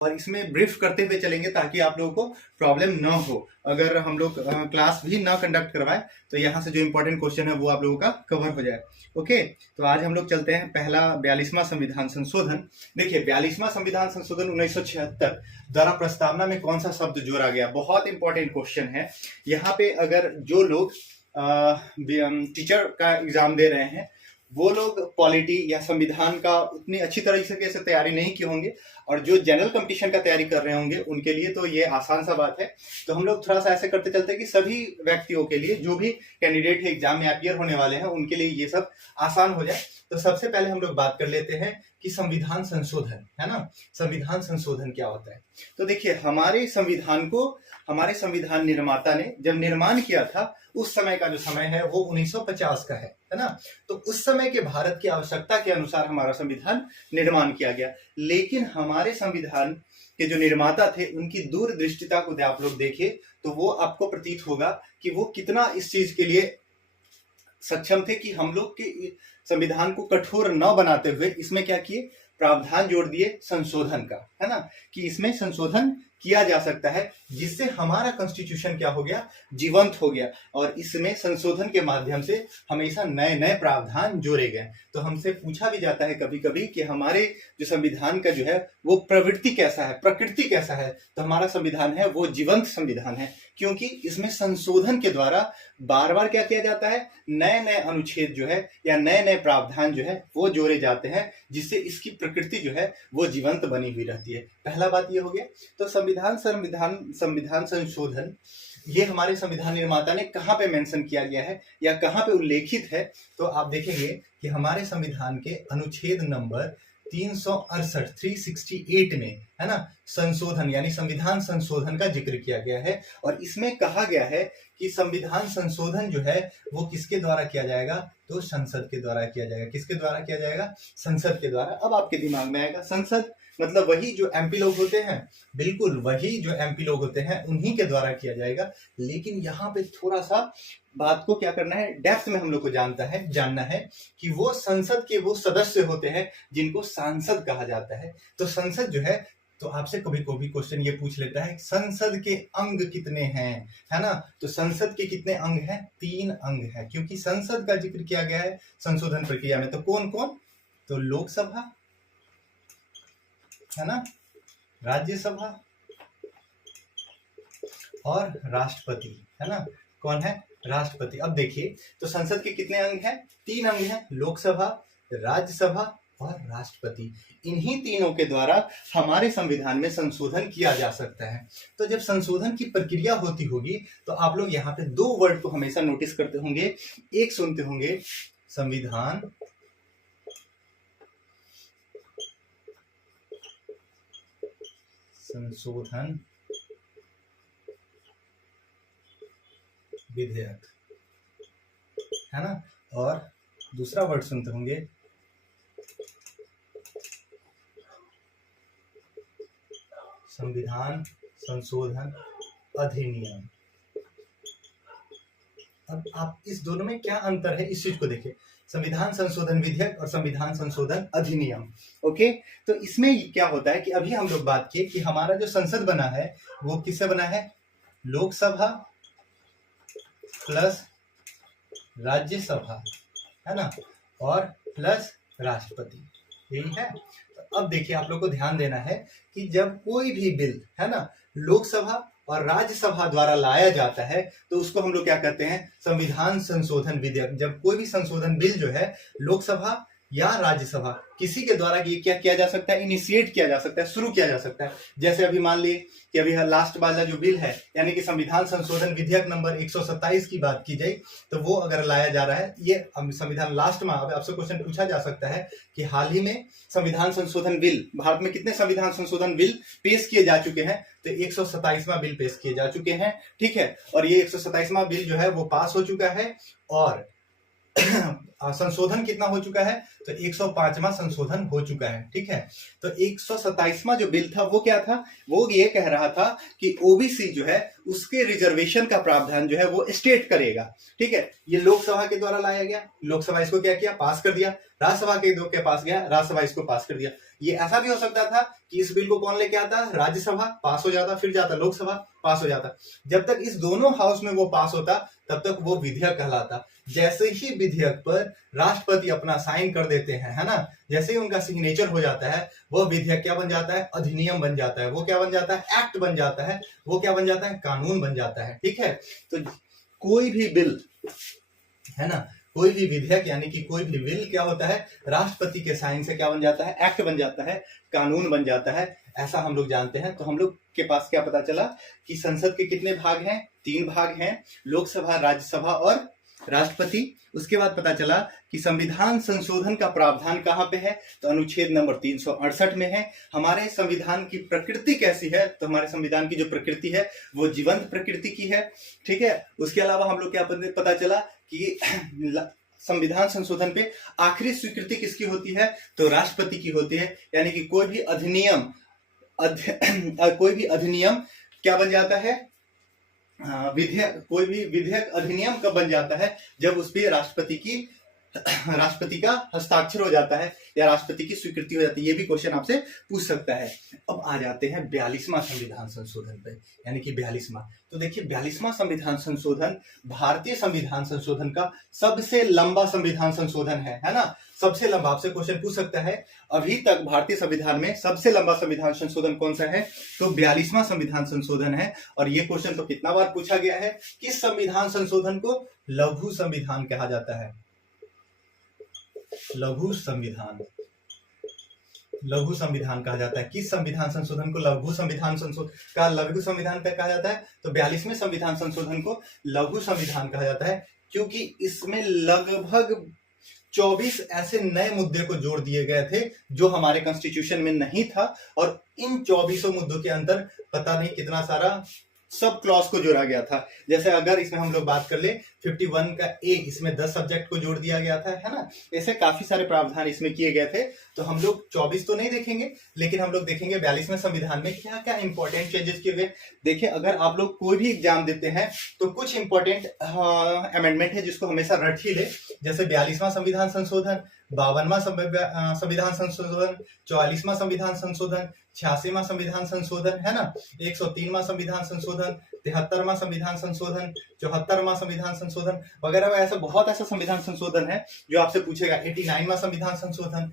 और इसमें ब्रीफ करते हुए चलेंगे ताकि आप लोगों को प्रॉब्लम ना हो। अगर हम लोग क्लास भी ना कंडक्ट करवाए तो यहाँ से जो इंपॉर्टेंट क्वेश्चन है वो आप लोगों का कवर हो जाए। ओके, तो आज हम लोग चलते हैं पहला 42वां संविधान संशोधन। देखिए 42वां संविधान संशोधन 1976 द्वारा प्रस्तावना में कौन सा शब्द जोड़ा गया, बहुत इंपॉर्टेंट क्वेश्चन है। यहाँ पे अगर जो लोग टीचर का एग्जाम दे रहे हैं वो लोग पॉलिटी या संविधान का उतनी अच्छी तरीके से तैयारी नहीं किए होंगे, और जो जनरल कंपटीशन का तैयारी कर रहे होंगे उनके लिए तो ये आसान सा बात है। तो हम लोग थोड़ा सा ऐसे करते चलते हैं कि सभी व्यक्तियों के लिए, जो भी कैंडिडेट है एग्जाम में अपीयर होने वाले हैं, उनके लिए ये सब आसान हो जाए। तो सबसे पहले हम लोग बात कर लेते हैं कि संविधान संशोधन, है ना, संविधान संशोधन क्या होता है। तो देखिए हमारे संविधान को हमारे संविधान निर्माता ने जब निर्माण किया था उस समय का जो समय है वो 1950 का है ना। तो उस समय के भारत की आवश्यकता के अनुसार हमारा संविधान निर्माण किया गया। लेकिन हमारे संविधान के जो निर्माता थे उनकी दूरदृष्टिता को आप लोग देखें तो वो आपको प्रतीत होगा कि वो कितना इस चीज के लिए सक्षम थे कि हम लोग के संविधान को कठोर न बनाते हुए इसमें क्या किए, प्रावधान जोड़ दिए संशोधन का, है ना, कि इसमें संशोधन किया जा सकता है जिससे हमारा कॉन्स्टिट्यूशन क्या हो गया, जीवंत हो गया। और इसमें संशोधन के माध्यम से हमेशा नए नए प्रावधान जोड़े गए। तो हमसे पूछा भी जाता है कभी कभी कि हमारे जो संविधान का जो है वो प्रवृत्ति कैसा है, प्रकृति कैसा है। तो हमारा संविधान है वो जीवंत संविधान है, क्योंकि इसमें संशोधन के द्वारा बार बार क्या किया जाता है, नए नए अनुच्छेद जो है या नए नए प्रावधान जो है वो जोड़े जाते हैं, जिससे इसकी प्रकृति जो है वो जीवंत बनी हुई रहती है। पहला बात ये हो गया। तो संविधान संशोधन ये हमारे संविधान निर्माता ने कहाँ पे मेंशन किया गया है या कहाँ पे उल्लेखित है, तो आप देखेंगे कि हमारे संविधान के अनुच्छेद नंबर 368 में, है ना, संशोधन यानी संविधान संशोधन का जिक्र किया गया है। और इसमें कहा गया है कि संविधान संशोधन जो है वो किसके द्वारा किया जाएगा, तो संसद के द्वारा किया जाएगा। किसके द्वारा किया जाएगा, संसद के द्वारा। अब आपके दिमाग में आएगा संसद मतलब वही जो एमपी लोग होते हैं, बिल्कुल वही जो एमपी लोग होते हैं उन्हीं के द्वारा किया जाएगा। लेकिन यहाँ पे थोड़ा सा बात को क्या करना है, डेप्थ में हम लोग को जानना है कि वो संसद के वो सदस्य होते हैं जिनको सांसद कहा जाता है। तो संसद जो है, तो आपसे कभी कभी क्वेश्चन ये पूछ लेता है संसद के अंग कितने हैं, है ना। तो संसद के कितने अंग हैं, 3 अंग हैं, क्योंकि संसद का जिक्र किया गया है संशोधन प्रक्रिया में। तो कौन कौन, तो लोकसभा, है ना, राज्यसभा और राष्ट्रपति, है ना। कौन है, राष्ट्रपति। अब देखिए तो संसद के कितने अंग हैं, 3 अंग हैं, लोकसभा, राज्यसभा और राष्ट्रपति। इन्हीं तीनों के द्वारा हमारे संविधान में संशोधन किया जा सकता है। तो जब संशोधन की प्रक्रिया होती होगी तो आप लोग यहाँ पे 2 वर्ड को हमेशा नोटिस करते होंगे। एक सुनते होंगे संविधान संशोधन विधेयक, है ना, और दूसरा वर्ड सुनते होंगे संविधान संशोधन अधिनियम। अब आप इस दोनों में क्या अंतर है इस चीज को देखिए, संविधान संशोधन विधेयक और संविधान संशोधन अधिनियम। ओके, तो इसमें क्या होता है कि अभी हम लोग बात किए कि हमारा जो संसद बना है वो किससे बना है, लोकसभा प्लस राज्यसभा, है ना, और प्लस राष्ट्रपति, यही है। तो अब देखिए आप लोग को ध्यान देना है कि जब कोई भी बिल, है ना, लोकसभा और राज्यसभा द्वारा लाया जाता है तो उसको हम लोग क्या कहते हैं, संविधान संशोधन विधेयक। जब कोई भी संशोधन बिल जो है लोकसभा या राज्यसभा किसी के द्वारा ये क्या किया जा सकता है, इनिशिएट किया जा सकता है, शुरू किया जा सकता है। जैसे अभी मान लिए कि अभी लास्ट वाला जो बिल है यानी कि संविधान संशोधन विधेयक नंबर 127 की बात की जाए तो वो अगर लाया जा रहा है, ये संविधान लास्ट में आपसे क्वेश्चन पूछा जा सकता है कि हाल ही में संविधान संशोधन बिल, भारत में कितने संविधान संशोधन बिल पेश किए जा चुके हैं, तो 127वां बिल पेश किए जा चुके हैं, ठीक है। और ये 127वां बिल जो है वो पास हो चुका है और संशोधन कितना हो चुका है, तो 105वां संशोधन हो चुका है, ठीक है। तो 127वां जो बिल था वो क्या था, वो ये कह रहा था कि ओबीसी जो है उसके रिजर्वेशन का प्रावधान जो है वो स्टेट करेगा, ठीक है। ये लोकसभा के द्वारा लाया गया, लोकसभा इसको क्या किया, पास कर दिया, राज्यसभा के पास गया, राज्यसभा इसको पास कर दिया। ये ऐसा भी हो सकता था कि इस बिल को कौन लेके आता, राज्यसभा पास हो जाता, फिर जाता लोकसभा पास हो जाता। जब तक इस दोनों हाउस में वो पास होता तब तक वो विधेयक कहलाता। जैसे ही विधेयक पर राष्ट्रपति अपना साइन कर देते हैं, है ना, जैसे ही उनका सिग्नेचर हो जाता है, वो विधेयक क्या बन जाता है, अधिनियम बन जाता है, वो क्या बन जाता है, एक्ट बन जाता है, वो क्या बन जाता है, कानून बन जाता है, ठीक है। तो कोई भी बिल, है ना, कोई भी विधेयक यानी कि कोई भी बिल क्या होता है, राष्ट्रपति के साइन से क्या बन जाता है, एक्ट बन जाता है, कानून बन जाता है, ऐसा हम लोग जानते हैं। तो हम लोग के पास क्या पता चला कि संसद के कितने भाग हैं, 3 भाग हैं, लोकसभा, राज्यसभा और राष्ट्रपति। उसके बाद पता चला कि संविधान संशोधन का प्रावधान कहां पे है, तो अनुच्छेद नंबर 368 में है। हमारे संविधान की प्रकृति कैसी है, तो हमारे संविधान की जो प्रकृति है वो जीवंत प्रकृति की है, ठीक है। उसके अलावा हम लोग क्या पता चला कि संविधान संशोधन पे आखिरी स्वीकृति किसकी होती है, तो राष्ट्रपति की होती है। यानी कि कोई भी अधिनियम क्या बन जाता है, विधेयक, कोई भी विधेयक अधिनियम कब बन जाता है, जब उस पर राष्ट्रपति का हस्ताक्षर हो जाता है या राष्ट्रपति की स्वीकृति हो जाती है। ये भी क्वेश्चन आपसे पूछ सकता है। अब आ जाते हैं 42वां संविधान संशोधन पे, यानी कि 42वां। तो देखिए 42वां संविधान संशोधन भारतीय संविधान संशोधन का सबसे लंबा संविधान संशोधन है ना, सबसे लंबा। आपसे क्वेश्चन पूछ सकता है अभी तक भारतीय संविधान में सबसे लंबा संविधान संशोधन कौन सा है, तो 42वां संविधान संशोधन है। और ये क्वेश्चन तो कितना बार पूछा गया है, किस संविधान संशोधन को लघु संविधान कहा जाता है, लघु संविधान कहा जाता है। किस संविधान संशोधन को लघु संविधान पे कहा जाता है, तो 42वें संविधान संशोधन को लघु संविधान कहा जाता है, क्योंकि इसमें लगभग 24 ऐसे नए मुद्दे को जोड़ दिए गए थे जो हमारे कॉन्स्टिट्यूशन में नहीं था। और इन 24 मुद्दों के अंदर पता नहीं कितना सारा सब क्लॉज को जोड़ा गया था। जैसे अगर इसमें हम लोग बात कर ले 51 का ए, इसमें 10 सब्जेक्ट को जोड़ दिया गया था, है ना। ऐसे काफी सारे प्रावधान इसमें किए गए थे। तो हम लोग 24 तो नहीं देखेंगे, लेकिन हम लोग देखेंगे 42वें संविधान में क्या क्या इंपॉर्टेंट चेंजेस किए गए। देखिए अगर आप लोग कोई भी एग्जाम देते हैं तो कुछ इंपॉर्टेंट अमेंडमेंट है जिसको हमेशा रट ही ले। जैसे 42वां संविधान संशोधन, 52वां संविधान संशोधन, 44वां संविधान संशोधन, 86वां संविधान संशोधन, है ना, 103वां संविधान संशोधन, 73वां संविधान संशोधन, 74वां संविधान संशोधन वगैरह। ऐसा बहुत ऐसा संविधान संशोधन है जो आपसे पूछेगा। 89वां संविधान संशोधन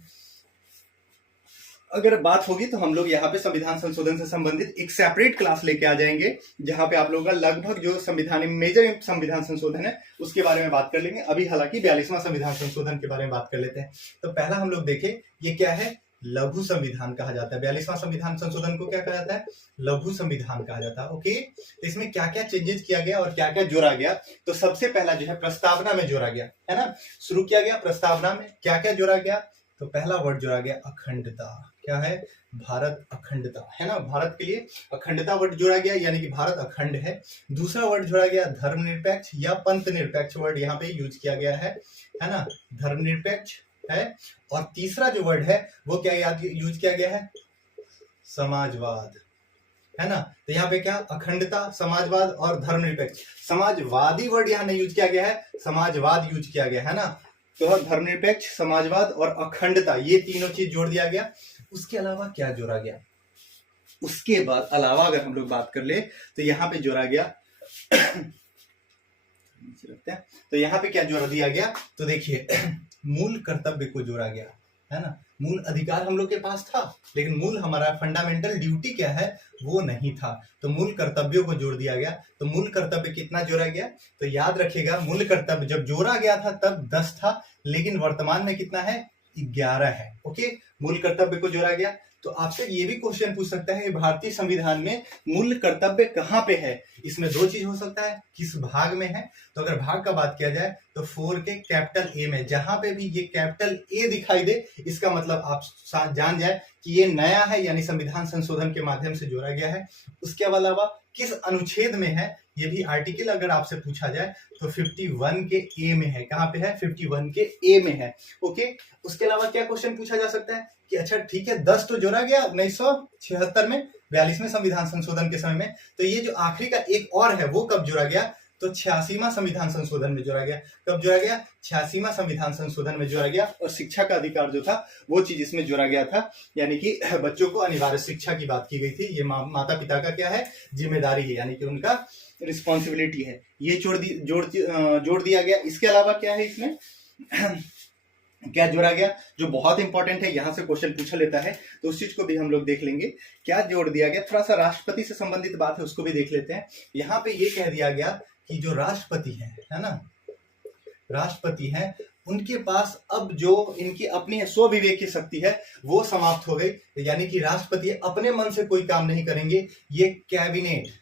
अगर बात होगी तो हम लोग यहाँ पे संविधान संशोधन से संबंधित एक सेपरेट क्लास लेके आ जाएंगे, जहां पे आप लोगों का लगभग जो संविधान मेजर संविधान संशोधन है उसके बारे में बात कर लेंगे। अभी हालांकि 42वां संविधान संशोधन के बारे में बात कर लेते हैं। तो पहला हम लोग देखें ये क्या है, लघु संविधान कहा जाता है। 42वां संविधान संशोधन को क्या कहा जाता है, लघु संविधान कहा जाता है। ओके, तो इसमें क्या क्या चेंजेस किया गया और क्या क्या जोड़ा गया, तो सबसे पहला जो है प्रस्तावना में जोड़ा गया, है ना, शुरू किया गया। प्रस्तावना में क्या क्या जोड़ा गया, तो पहला वर्ड जोड़ा गया अखंडता। क्या है, भारत अखंडता, है ना, भारत के लिए अखंडता वर्ड जोड़ा गया, यानी कि भारत अखंड है। दूसरा वर्ड जोड़ा गया धर्मनिरपेक्ष या पंथ निरपेक्ष वर्ड यहाँ पे यूज किया गया है ना, धर्मनिरपेक्ष है। और तीसरा जो वर्ड है वो क्या यूज किया गया है, समाजवाद, है ना। तो यहाँ पे क्या, अखंडता, समाजवाद और धर्मनिरपेक्ष। समाजवादी वर्ड यहाँ नहीं यूज किया गया है, समाजवाद यूज किया गया है ना। तो धर्मनिरपेक्ष, समाजवाद और अखंडता, ये तीनों चीज जोड़ दिया गया। उसके अलावा क्या जोड़ा गया, उसके बाद अलावा अगर हम लोग बात कर ले तो यहाँ पे जोड़ा गया तो यहाँ पे क्या जोड़ दिया गया, तो देखिए मूल कर्तव्य को जोड़ा गया, है ना। मूल अधिकार हम लोग के पास था, लेकिन मूल हमारा फंडामेंटल ड्यूटी क्या है वो नहीं था, तो मूल कर्तव्यों को जोड़ दिया गया। तो मूल कर्तव्य कितना जोड़ा गया, तो याद रखिएगा मूल कर्तव्य जब जोड़ा गया था तब 10 था, लेकिन वर्तमान में कितना है, 11 है। ओके, मूल कर्तव्य को जोड़ा गया। तो आपसे ये भी क्वेश्चन पूछ सकता है भारतीय संविधान में मूल कर्तव्य कहाँ पे है। इसमें दो चीज हो सकता है, किस भाग में है। तो अगर भाग का बात किया जाए तो 4 के कैपिटल ए में, जहां पे भी ये कैपिटल ए दिखाई दे इसका मतलब आप जान जाए कि ये नया है, यानी संविधान संशोधन के माध्यम से जोड़ा गया है। उसके अलावा किस अनुच्छेद में है, ये भी आर्टिकल अगर आपसे पूछा जाए तो 51 के ए में है। कहां पे है? 51 के ए में है। ओके, उसके अलावा क्या क्वेश्चन पूछा जा सकता है कि अच्छा ठीक है 10 तो जोड़ा गया 1976 में 42वें संविधान संशोधन के समय में, तो ये जो आखिरी का एक और है वो कब जोड़ा गया? तो 86वां संविधान संशोधन में जोड़ा गया। कब जोड़ा गया? 86वां संविधान संशोधन में जोड़ा गया। और शिक्षा का अधिकार जो था वो चीज इसमें जोड़ा गया था, यानी कि बच्चों को अनिवार्य शिक्षा की बात की गई थी। ये माता पिता का क्या है? जिम्मेदारी है, यानी कि उनका रिस्पॉन्सिबिलिटी है। ये जोड़ दिया गया। इसके अलावा क्या है इसमें क्या जोड़ा गया जो बहुत इंपॉर्टेंट है, यहां से क्वेश्चन पूछा लेता है, तो उस चीज को भी हम लोग देख लेंगे। क्या जोड़ दिया गया? थोड़ा सा राष्ट्रपति से संबंधित बात है, उसको भी देख लेते हैं। यहाँ पे ये कह दिया गया कि जो राष्ट्रपति है ना, राष्ट्रपति है, उनके पास अब जो इनकी अपनी स्व विवेक की शक्ति है वो समाप्त हो गई, यानी कि राष्ट्रपति अपने मन से कोई काम नहीं करेंगे। ये कैबिनेट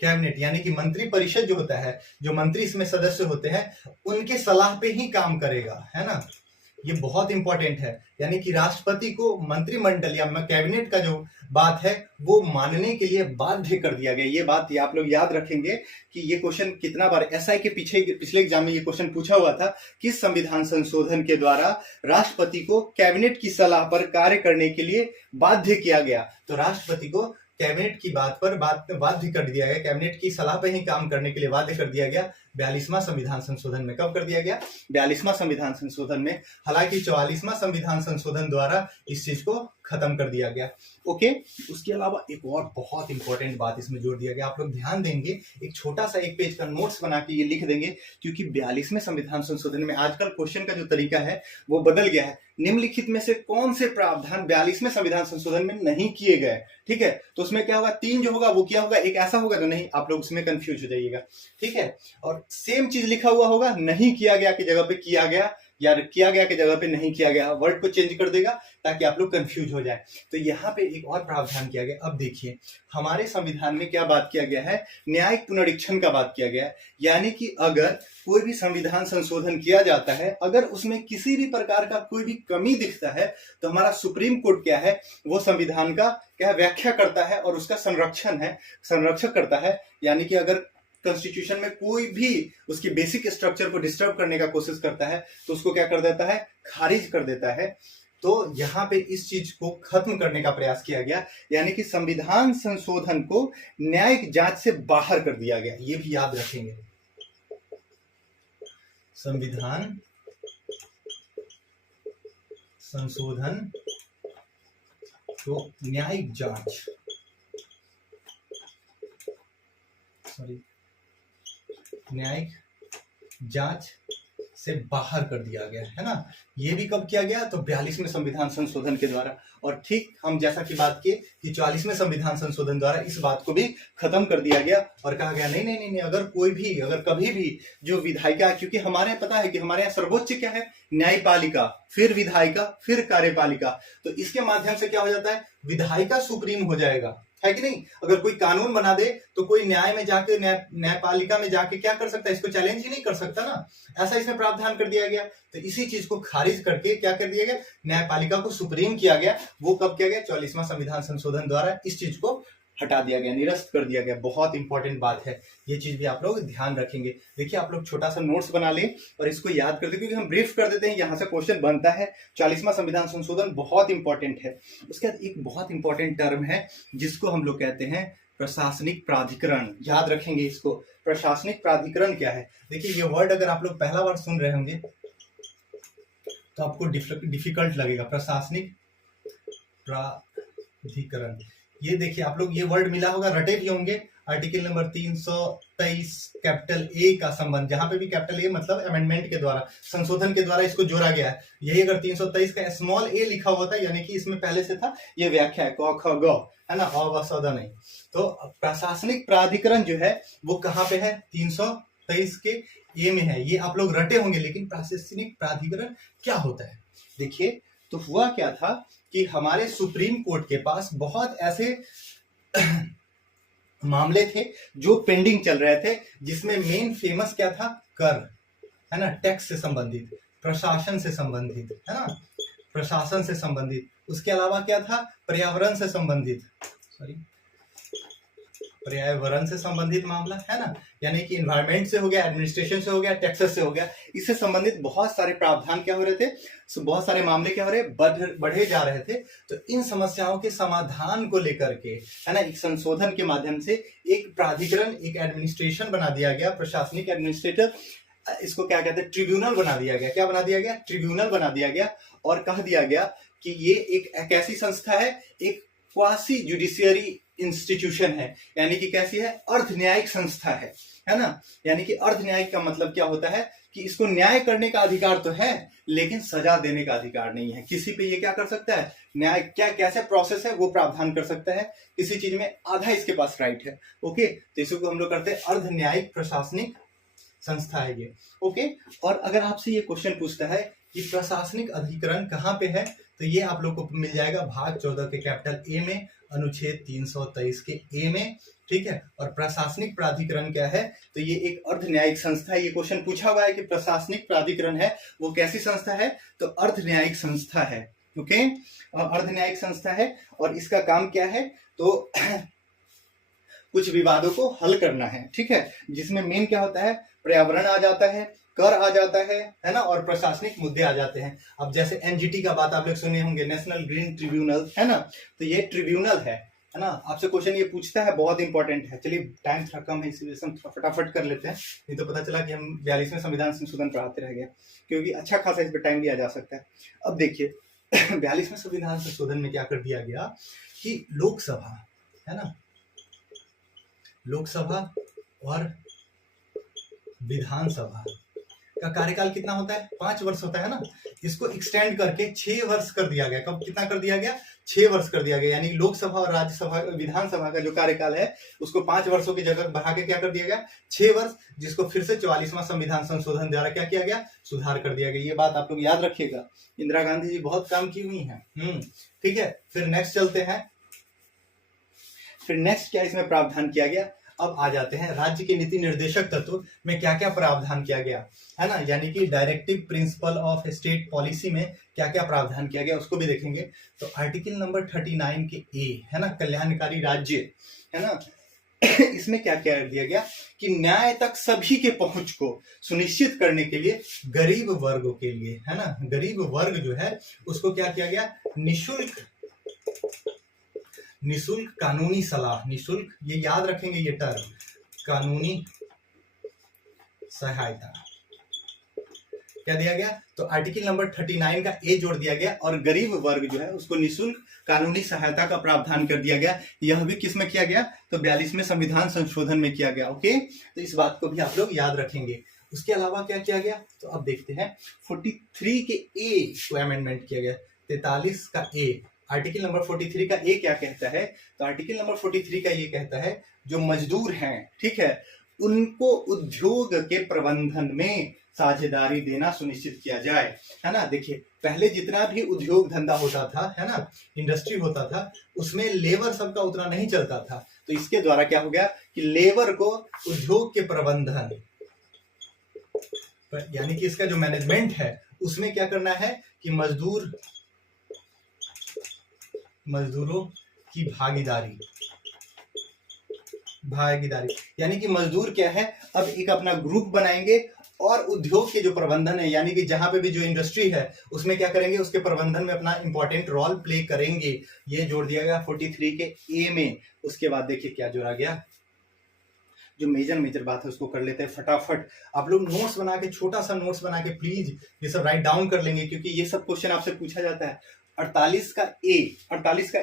यानी कि मंत्री परिषद जो होता है, जो मंत्री इसमें सदस्य होते हैं, उनके सलाह पे ही काम करेगा, है ना। ये बहुत इंपॉर्टेंट है, यानी कि राष्ट्रपति को मंत्रिमंडल या कैबिनेट का जो बात है वो मानने के लिए बाध्य कर दिया गया। ये बात आप लोग याद रखेंगे कि ये क्वेश्चन कितना बार एसआई के पिछले एग्जाम में ये क्वेश्चन पूछा हुआ था, किस संविधान संशोधन के द्वारा राष्ट्रपति को कैबिनेट की सलाह पर कार्य करने के लिए बाध्य किया गया। तो राष्ट्रपति को कैबिनेट की बात पर बाध्य कर दिया गया, कैबिनेट की सलाह पे ही काम करने के लिए बाध्य कर दिया गया 42वां संविधान संशोधन में। कब कर दिया गया? 42वां संविधान संशोधन में। हालांकि 44वां संविधान संशोधन द्वारा इस चीज को खत्म कर दिया गया। ओके, उसके अलावा एक और बहुत इंपॉर्टेंट बात इसमें जोड़ दिया गया, आप लोग ध्यान देंगे, एक छोटा सा एक पेज का नोट्स बना के ये लिख देंगे, क्योंकि 42वें संविधान संशोधन में आजकल क्वेश्चन का जो तरीका है वो बदल गया है। निम्नलिखित में से कौन से प्रावधान 42वें संविधान संशोधन में नहीं किए गए? ठीक है, तो उसमें क्या होगा? 3 जो होगा वो क्या होगा? एक ऐसा होगा जो नहीं, आप लोग उसमें कंफ्यूज हो जाइएगा। ठीक है, और सेम चीज लिखा हुआ होगा, नहीं किया गया की जगह पे किया गया, या किया गया की जगह पे नहीं किया गया, वर्ड को चेंज कर देगा ताकि आप लोग कंफ्यूज हो जाए। तो यहाँ पे एक और प्रावधान किया गया। अब देखिए हमारे संविधान में क्या बात किया गया है? न्यायिक पुनरीक्षण का बात किया गया है, यानी कि अगर कोई भी संविधान संशोधन किया जाता है, अगर उसमें किसी भी प्रकार का कोई भी कमी दिखता है, तो हमारा सुप्रीम कोर्ट क्या है? वो संविधान का क्या व्याख्या करता है और उसका संरक्षक करता है। यानी कि अगर कॉन्स्टिट्यूशन में कोई भी उसकी बेसिक स्ट्रक्चर को डिस्टर्ब करने का कोशिश करता है तो उसको क्या कर देता है? खारिज कर देता है। तो यहाँ पे इस चीज को खत्म करने का प्रयास किया गया, यानी कि संविधान संशोधन को न्यायिक जांच से बाहर कर दिया गया। ये भी याद रखेंगे, संविधान संशोधन को न्यायिक जांच न्यायिक जांच से बाहर कर दिया गया, है ना। ये भी कब किया गया? तो 42वें संविधान संशोधन के द्वारा। और ठीक हम जैसा कि बात किए कि 44वें संविधान संशोधन द्वारा इस बात को भी खत्म कर दिया गया और कहा गया नहीं नहीं नहीं, अगर कभी भी जो विधायिका, क्योंकि हमारे यहाँ पता है कि हमारे यहाँ सर्वोच्च क्या है? न्यायपालिका, फिर विधायिका, फिर कार्यपालिका। तो इसके माध्यम से क्या हो जाता है? विधायिका सुप्रीम हो जाएगा, है कि नहीं। अगर कोई कानून बना दे तो कोई न्याय में जाके न्यायपालिका में जाके क्या कर सकता है? इसको चैलेंज ही नहीं कर सकता ना। ऐसा इसमें प्रावधान कर दिया गया। तो इसी चीज को खारिज करके क्या कर दिया गया? न्यायपालिका को सुप्रीम किया गया। वो कब किया गया? 44वां संविधान संशोधन द्वारा इस चीज को हटा दिया गया, निरस्त कर दिया गया। बहुत इंपॉर्टेंट बात है, ये चीज भी आप लोग ध्यान रखेंगे। देखिए आप लोग छोटा सा नोट्स बना लें और इसको याद कर दे, क्योंकि हम ब्रीफ कर देते हैं, यहाँ से क्वेश्चन बनता है। 40वां संविधान संशोधन बहुत इंपॉर्टेंट है। उसके बाद एक बहुत इंपॉर्टेंट टर्म है जिसको हम लोग कहते हैं प्रशासनिक प्राधिकरण। याद रखेंगे इसको, प्रशासनिक प्राधिकरण क्या है। देखिए ये वर्ड अगर आप लोग पहला बार सुन रहे होंगे तो आपको डिफिकल्ट लगेगा, प्रशासनिक प्राधिकरण। ये देखिए आप लोग, ये वर्ड मिला होगा, रटे भी होंगे। आर्टिकल नंबर 323 कैपिटल ए का संबंध, जहां पे भी कैपिटल ए मतलब अमेंडमेंट के द्वारा, संशोधन के द्वारा इसको जोड़ा गया है। यही अगर 323 का स्मॉल ए लिखा हुआ था, यानी कि इसमें पहले से था, ये व्याख्या है, क ख ग, है ना, अ व स द नहीं। तो प्रशासनिक प्राधिकरण जो है वो कहाँ पे है? 323 के ए में है। ये आप लोग रटे होंगे, लेकिन प्रशासनिक प्राधिकरण क्या होता है? देखिए तो हुआ क्या था कि हमारे सुप्रीम कोर्ट के पास बहुत ऐसे मामले थे जो पेंडिंग चल रहे थे, जिसमें मेन फेमस क्या था, कर, है ना, टैक्स से संबंधित, प्रशासन से संबंधित, है ना, प्रशासन से संबंधित। उसके अलावा क्या था, पर्यावरण से संबंधित, सॉरी, पर्यावरण से संबंधित मामला, है ना, यानी कि इन्वायरमेंट से हो गया, एडमिनिस्ट्रेशन से हो गया, टैक्सेस से हो गया। इससे संबंधित बहुत सारे प्रावधान क्या हो रहे थे, बहुत सारे मामले क्या हो रहे, बढ़े जा रहे थे। तो इन समस्याओं के समाधान को लेकर के, है ना, एक संशोधन के माध्यम से एक प्राधिकरण, एक एडमिनिस्ट्रेशन बना दिया गया, प्रशासनिक एडमिनिस्ट्रेटर, इसको क्या कहते हैं, ट्रिब्यूनल बना दिया गया। क्या बना दिया गया, ट्रिब्यूनल बना दिया गया। और कह दिया गया कि ये एक ऐसी संस्था है, एक क्वासी जुडिशियरी इंस्टीट्यूशन है, यानी कि कैसी है, अर्ध न्यायिक संस्था है ना। यानी कि अर्ध न्यायिक का मतलब क्या होता है कि इसको न्याय करने का अधिकार तो है, लेकिन सजा देने का अधिकार नहीं है। किसी पे ये क्या कर सकता है, न्याय क्या कैसे प्रोसेस है वो प्रावधान कर सकता है, किसी चीज में आधा इसके पास राइट है। ओके, तो इसको हम लोग करते हैं अर्ध न्यायिक प्रशासनिक संस्था है ये। ओके, और अगर आपसे ये क्वेश्चन पूछता है कि प्रशासनिक अधिकरण कहाँ पे है, तो ये आप लोग को मिल जाएगा भाग 14 के कैपिटल ए में, अनुच्छेद 323 के ए में, ठीक है। और प्रशासनिक प्राधिकरण क्या है, तो ये एक अर्ध न्यायिक संस्था है। ये क्वेश्चन पूछा हुआ है कि प्रशासनिक प्राधिकरण है वो कैसी संस्था है, तो अर्ध न्यायिक संस्था है। ओके, अर्ध न्यायिक संस्था है और इसका काम क्या है, तो कुछ विवादों को हल करना है, ठीक है, जिसमें मेन क्या होता है, पर्यावरण आ जाता है, कर आ जाता है ना, और प्रशासनिक मुद्दे आ जाते हैं। अब जैसे एनजीटी का बात आप लोग सुने होंगे, नेशनल ग्रीन ट्रिब्यूनल, है ना, तो ये ट्रिब्यूनल है ना। आपसे क्वेश्चन ये पूछता है, बहुत इंपॉर्टेंट है। चलिए टाइम थोड़ा कम है, इसलिए हम फटाफट कर लेते हैं, नहीं तो पता चला कि हम 42वें संविधान संशोधन पढ़ाते रह गए, क्योंकि अच्छा खासा इस पर टाइम दिया जा सकता है। अब देखिए 42वें संविधान संशोधन में क्या कर दिया गया कि लोकसभा, है ना, लोकसभा और विधानसभा का कार्यकाल कितना होता है, 5 वर्ष होता है ना। इसको एक्सटेंड करके 6 वर्ष कर दिया गया। कब कितना कर दिया गया, 6 वर्ष कर दिया गया। यानी लोकसभा और राज्यसभा, विधानसभा का जो कार्यकाल है उसको 5 वर्षों की जगह बढ़ा के क्या कर दिया गया, 6 वर्ष, जिसको फिर से 44वां संविधान संशोधन द्वारा क्या किया गया, सुधार कर दिया गया। ये बात आप लोग याद रखिएगा, इंदिरा गांधी जी बहुत काम की हुई है। ठीक है, फिर नेक्स्ट चलते हैं। फिर नेक्स्ट क्या इसमें प्रावधान किया गया, अब आ जाते हैं राज्य के नीति निर्देशक तत्व में क्या क्या प्रावधान किया गया, है ना, यानी कि directive principle of state policy में क्या क्या प्रावधान किया गया उसको भी देखेंगे। तो आर्टिकल नंबर 39 के ए, है ना, कल्याणकारी राज्य, है ना, इसमें क्या क्या दिया गया कि न्याय तक सभी के पहुंच को सुनिश्चित करने के लिए गरीब वर्गों के लिए, है ना, गरीब वर्ग जो है उसको क्या किया गया, निशुल्क कानूनी सलाह, निशुल्क, ये याद रखेंगे ये टर्म, कानूनी सहायता क्या दिया गया, तो आर्टिकल नंबर 39 का ए जोड़ दिया गया और गरीब वर्ग जो है उसको निशुल्क कानूनी सहायता का प्रावधान कर दिया गया। यह भी किस में किया गया, तो 42वें संविधान संशोधन में किया गया। ओके, तो इस बात को भी आप लोग याद रखेंगे। उसके अलावा क्या किया गया, तो अब देखते हैं 43 के ए को अमेंडमेंट किया गया, 43 का ए। आर्टिकल नंबर 43 का ए क्या कहता है, तो आर्टिकल नंबर 43 का ये कहता है जो मजदूर हैं, ठीक है, उनको उद्योग के प्रबंधन में साझेदारी देना सुनिश्चित किया जाए, है ना। देखिए पहले जितना भी उद्योग धंधा होता था, है ना, इंडस्ट्री होता था, उसमें लेबर सबका उतना नहीं चलता था। तो इसके द्वारा क्या हो गया कि लेबर को उद्योग के प्रबंधन, यानी कि इसका जो मैनेजमेंट है उसमें क्या करना है कि मजदूरों की भागीदारी, यानी कि मजदूर क्या है, अब एक अपना ग्रुप बनाएंगे और उद्योग के जो प्रबंधन है, यानी कि जहां पे भी जो इंडस्ट्री है उसमें क्या करेंगे, उसके प्रबंधन में अपना इंपॉर्टेंट रोल प्ले करेंगे। ये जोड़ दिया गया 43 के ए में। उसके बाद देखिए क्या जोड़ा गया, जो मेजर बात है उसको कर लेते हैं फटाफट। आप लोग नोट्स बना के, छोटा सा नोट्स बना के प्लीज ये सब राइट डाउन कर लेंगे, क्योंकि ये सब क्वेश्चन आपसे पूछा जाता है। 48 का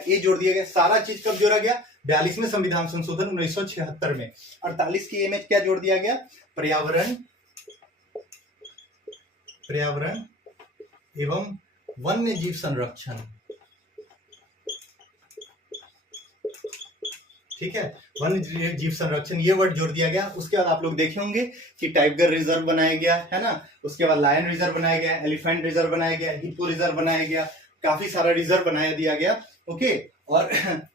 ए जोड़ दिया गया। सारा चीज कब जोड़ा गया, 42वें संविधान संशोधन 1976 में। 48 की ए में क्या जोड़ दिया गया, पर्यावरण एवं वन्य जीव संरक्षण, ठीक है, वन्य जीव संरक्षण, ये वर्ड जोड़ दिया गया। उसके बाद आप लोग देखे होंगे कि टाइगर रिजर्व बनाया गया, है ना, उसके बाद लायन रिजर्व बनाया गया, एलिफेंट रिजर्व बनाया गया, हिप्पो रिजर्व बनाया गया, काफी सारा रिजर्व बनाया दिया गया। ओके, और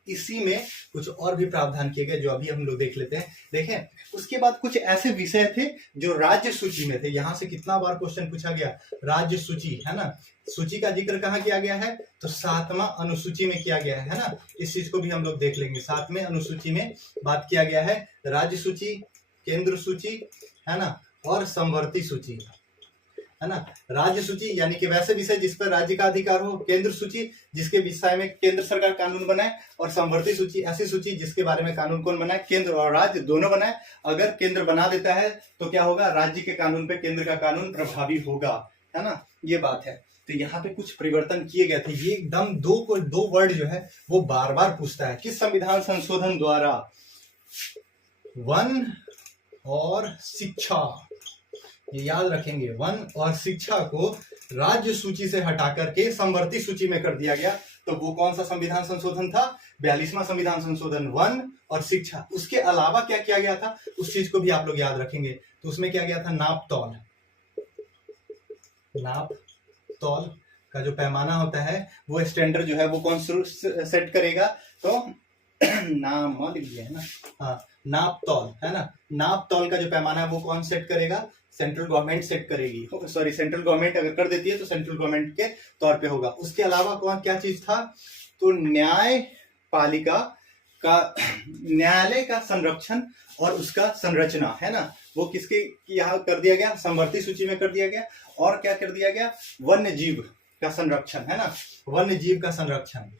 इसी में कुछ और भी प्रावधान किए गए जो अभी हम लोग देख लेते हैं। देखें, उसके बाद कुछ ऐसे विषय थे जो राज्य सूची में थे। यहां से कितना बार क्वेश्चन पूछा गया, राज्य सूची, है ना। सूची का जिक्र कहाँ किया गया है, तो 7वां अनुसूची में किया गया है ना। इस चीज को भी हम लोग देख लेंगे। 7वें अनुसूची में बात किया गया है राज्य सूची, केंद्र सूची, है ना, और समवर्ती सूची, है ना। राज्य सूची यानी कि वैसे विषय जिस पर राज्य का अधिकार हो, केंद्र सूची जिसके विषय में केंद्र सरकार कानून बनाए, और समवर्ती सूची ऐसी सूची जिसके बारे में कानून कौन बनाए, केंद्र और राज्य दोनों बनाए। अगर केंद्र बना देता है तो क्या होगा, राज्य के कानून पे केंद्र का कानून प्रभावी होगा, है ना, ये बात है। तो यहाँ पे कुछ परिवर्तन किए गए थे। ये एकदम दो वर्ड जो है वो बार बार पूछता है। किस संविधान संशोधन द्वारा, वन और शिक्षा, ये याद रखेंगे, वन और शिक्षा को राज्य सूची से हटा करके समवर्ती सूची में कर दिया गया। तो वो कौन सा संविधान संशोधन था, 42वां संविधान संशोधन, वन और शिक्षा। उसके अलावा क्या किया गया था, उस चीज को भी आप लोग याद रखेंगे। तो उसमें क्या गया था, नाप तौल। नाप तौल का जो पैमाना होता है वो स्टैंडर्ड जो है वो कौन सेट करेगा, तो नाम लिख दिया है ना, हाँ, नाप तौल, है ना। नाप तौल का जो पैमाना है वो कौन सेट करेगा, सेंट्रल गवर्नमेंट सेट करेगी। सॉरी, सेंट्रल गवर्नमेंट अगर कर देती है तो सेंट्रल गवर्नमेंट के तौर पे होगा। उसके अलावा कौन क्या चीज था, तो न्यायपालिका का, न्यायालय का संरक्षण और उसका संरचना, है ना, वो किसके यहाँ कर दिया गया, समवर्ती सूची में कर दिया गया। और क्या कर दिया गया, वन्य जीव का संरक्षण, है ना, वन्य जीव का संरक्षण,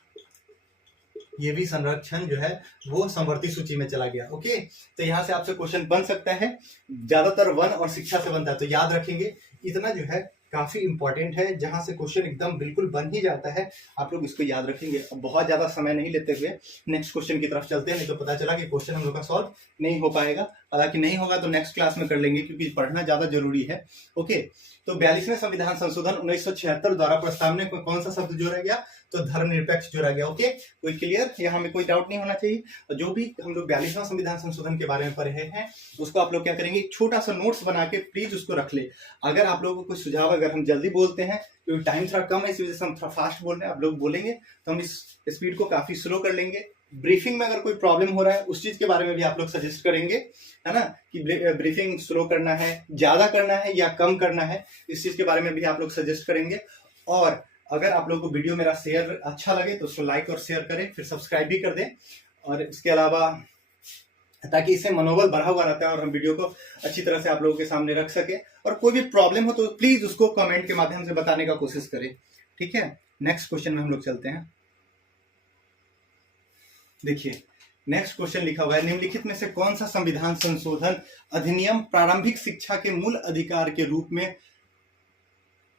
ये भी संरक्षण जो है वो समवर्ती सूची में चला गया। ओके, तो यहां से आपसे क्वेश्चन बन सकता है, ज्यादातर वन और शिक्षा से बनता है, तो याद रखेंगे। इतना जो है काफी इंपॉर्टेंट है, जहां से क्वेश्चन एकदम बिल्कुल बन ही जाता है। आप लोग इसको याद रखेंगे। अब बहुत ज्यादा समय नहीं लेते हुए नेक्स्ट क्वेश्चन की तरफ चलते हैं, नहीं तो पता चला कि क्वेश्चन हम लोग का सॉल्व नहीं हो पाएगा। हालांकि नहीं होगा तो नेक्स्ट क्लास में कर लेंगे, क्योंकि पढ़ना ज्यादा जरूरी है। ओके, तो 42वें संविधान संशोधन 1976 द्वारा प्रस्ताव में कौन सा शब्द जोड़ा गया, तो धर्मनिरपेक्ष जोड़ा गया। ओके, कोई क्लियर, यहाँ में कोई डाउट नहीं होना चाहिए। जो भी हम लोग 42वां संविधान संशोधन के बारे में पढ़े हैं उसको आप लोग क्या करेंगे, एक छोटा सा नोट्स बना के प्लीज उसको रख ले। अगर आप लोगों को कोई सुझाव, अगर हम जल्दी बोलते हैं क्योंकि टाइम थोड़ा कम है, इस वजह से हम थोड़ा फास्ट बोल रहे हैं, आप लोग बोलेंगे तो हम इस स्पीड को काफी स्लो कर लेंगे। ब्रीफिंग में अगर कोई प्रॉब्लम हो रहा है उस चीज के बारे में भी आप लोग सजेस्ट करेंगे, है ना, कि ब्रीफिंग स्लो करना है, ज्यादा करना है या कम करना है, इस चीज के बारे में भी आप लोग सजेस्ट करेंगे। और अगर आप लोगों को वीडियो मेरा शेयर अच्छा लगे तो उसको लाइक और शेयर करें, फिर सब्सक्राइब भी कर दें। और इसके अलावा ताकि इससे मनोबल बढ़ा हुआ रहता है और हम वीडियो को अच्छी तरह से आप लोगों के सामने रख सके। और कोई भी प्रॉब्लम हो तो प्लीज उसको कमेंट के माध्यम से बताने का कोशिश करें, ठीक है। नेक्स्ट क्वेश्चन में हम लोग चलते हैं। देखिए, नेक्स्ट क्वेश्चन लिखा हुआ है, निम्नलिखित में से कौन सा संविधान संशोधन अधिनियम प्रारंभिक शिक्षा के मूल अधिकार के रूप में,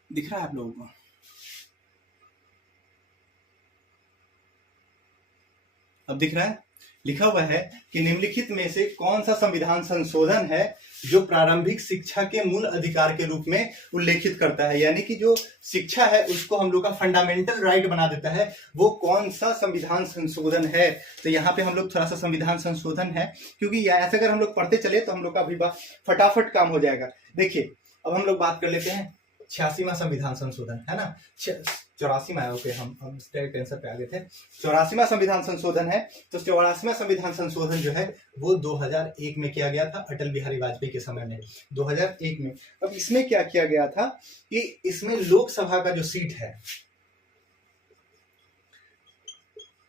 दिख रहा है आप लोगों को, अब दिख रहा है, लिखा हुआ है कि निम्नलिखित में से कौन सा संविधान संशोधन है जो प्रारंभिक शिक्षा के मूल अधिकार के रूप में उल्लेखित करता है, यानी कि जो शिक्षा है उसको हम लोग का फंडामेंटल राइट बना देता है, वो कौन सा संविधान संशोधन है। तो यहाँ पे हम लोग थोड़ा सा संविधान संशोधन है, क्योंकि ऐसे अगर हम लोग पढ़ते चले तो हम लोग का भी फटाफट काम हो जाएगा। देखिए, अब हम लोग बात कर लेते हैं 86वां संविधान संशोधन, है ना, 84वां है। ओके, हम टेंशन पे आ गए थे। 84वां संविधान संशोधन है। तो 84वां संविधान संशोधन जो है वो 2001 में किया गया था, अटल बिहारी वाजपेयी के समय में, 2001 में। अब इसमें क्या किया गया था कि इसमें लोकसभा का जो सीट है,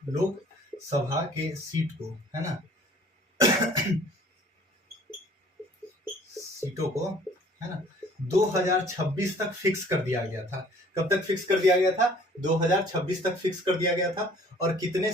लोकसभा के सीट को, है ना, सीटों को, है ना, 2026 तक फिक्स कर दिया गया था। कब तक फिक्स कर दिया गया था, 2026 तक फिक्स कर दिया गया था। और कितने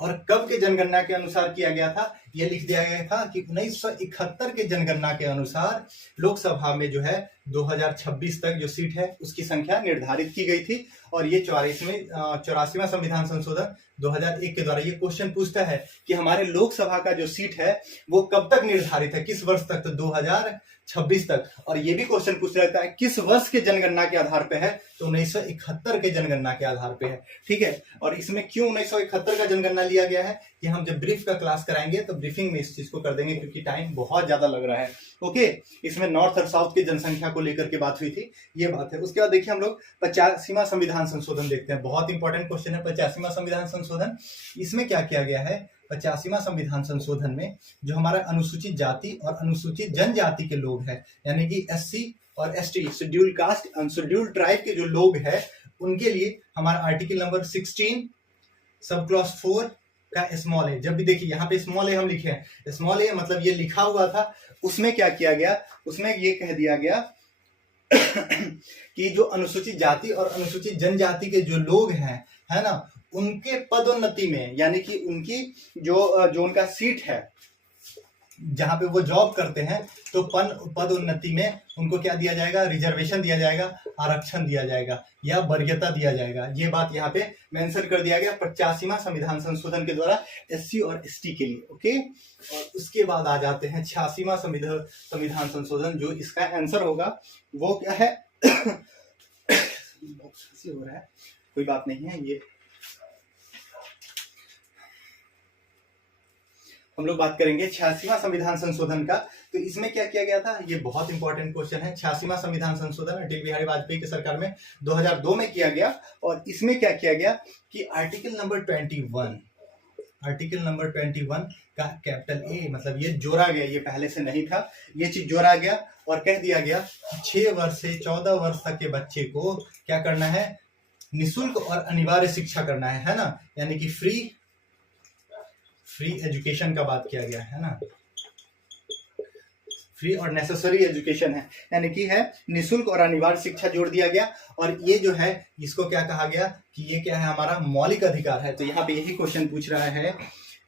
और कब के जनगणना के अनुसार किया गया था, यह लिख दिया गया था कि 1971 के जनगणना के अनुसार लोकसभा में जो है 2026 तक जो सीट है उसकी संख्या निर्धारित की गई थी। और ये 84वां संविधान संशोधन 2001 के द्वारा ये क्वेश्चन पूछता है कि हमारे लोकसभा का जो सीट है वो कब तक निर्धारित है, किस वर्ष तक, तो 2026 तक। और ये भी क्वेश्चन पूछ रहता है किस वर्ष के जनगणना के आधार पे है, तो 1971 के जनगणना के आधार पे है, ठीक है। और इसमें क्यों 1971 का जनगणना लिया गया है कि हम जब ब्रीफ का क्लास कराएंगे तो ब्रीफिंग में इस चीज को कर देंगे क्योंकि टाइम बहुत ज्यादा लग रहा है। ओके, इसमें नॉर्थ और साउथ की जनसंख्या को लेकर के बात हुई थी, ये बात है। उसके बाद देखिए हम लोग 85वां संविधान संशोधन देखते हैं। बहुत इंपॉर्टेंट क्वेश्चन है 85वां संविधान संशोधन। इसमें क्या किया गया है 85वां संविधान संशोधन में, जो हमारा अनुसूचित जाति और अनुसूचित जनजाति के लोग हैं, यानी कि SC और ST, schedule caste unscheduled tribe के जो लोग हैं, उनके लिए हमारा आर्टिकल नंबर 16 सब क्लॉज 4 का स्मॉल ए, जब भी देखिए यहाँ पे स्मॉल ए हम लिखे हैं, स्मॉल ए मतलब ये लिखा हुआ था, उसमें क्या किया गया, उसमें ये कह दिया गया कि जो अनुसूचित जाति और अनुसूचित जनजाति के जो लोग हैं, है ना, उनके पदोन्नति में, यानी कि उनकी जो उनका सीट है जहां पे वो जॉब करते हैं, तो पदोन्नति में उनको क्या दिया जाएगा, रिजर्वेशन दिया जाएगा, आरक्षण दिया जाएगा या वरीयता दिया जाएगा। ये बात यहाँ पे मेंशन कर दिया गया 85वां संविधान संशोधन के द्वारा SC और ST के लिए। ओके, और उसके बाद आ जाते हैं 86वां संविधान संशोधन, जो इसका आंसर होगा वो क्या है हो रहा है, कोई बात नहीं है, ये हम लोग बात करेंगे 86वां संविधान संशोधन का। तो इसमें क्या किया गया था, ये बहुत इंपॉर्टेंट क्वेश्चन है। 86वां संविधान संशोधन अटल बिहारी वाजपेयी की सरकार में 2002 में किया गया, और इसमें क्या किया गया कि आर्टिकल नंबर 21 का कैपिटल A मतलब ये जोड़ा गया, ये पहले से नहीं था, ये चीज जोड़ा गया और कह दिया गया 6 वर्ष से 14 वर्ष तक के बच्चे को क्या करना है, निःशुल्क और अनिवार्य शिक्षा करना है ना, यानी कि फ्री एजुकेशन का बात किया गया है ना, फ्री और नेसेसरी एजुकेशन है, यानी कि है निःशुल्क और अनिवार्य शिक्षा जोड़ दिया गया। और ये जो है इसको क्या कहा गया कि ये क्या है, हमारा मौलिक अधिकार है। तो यहाँ पे यही क्वेश्चन पूछ रहा है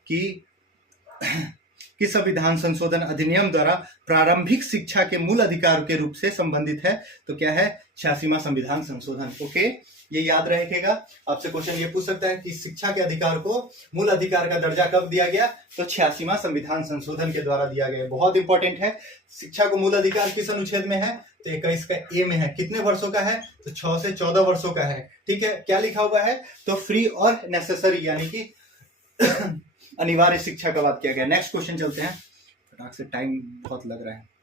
कि किस संविधान संशोधन अधिनियम द्वारा प्रारंभिक शिक्षा के मूल अधिकार के रूप से संबंधित है, तो क्या है 86वां संविधान संशोधन। ओके, ये याद रखेगा, आपसे क्वेश्चन ये पूछ सकता है कि शिक्षा के अधिकार को मूल अधिकार का दर्जा कब दिया गया, तो 86वां संविधान संशोधन के द्वारा दिया गया। बहुत इंपॉर्टेंट है, शिक्षा को मूल अधिकार किस अनुच्छेद में है, तो 21 का ए में है। कितने वर्षों का है, तो 6 से 14 वर्षों का है। ठीक है, क्या लिखा हुआ है, तो फ्री और नेसेसरी यानी कि अनिवार्य शिक्षा का बात किया गया। नेक्स्ट क्वेश्चन चलते हैं, फटाक से, टाइम बहुत लग रहा है।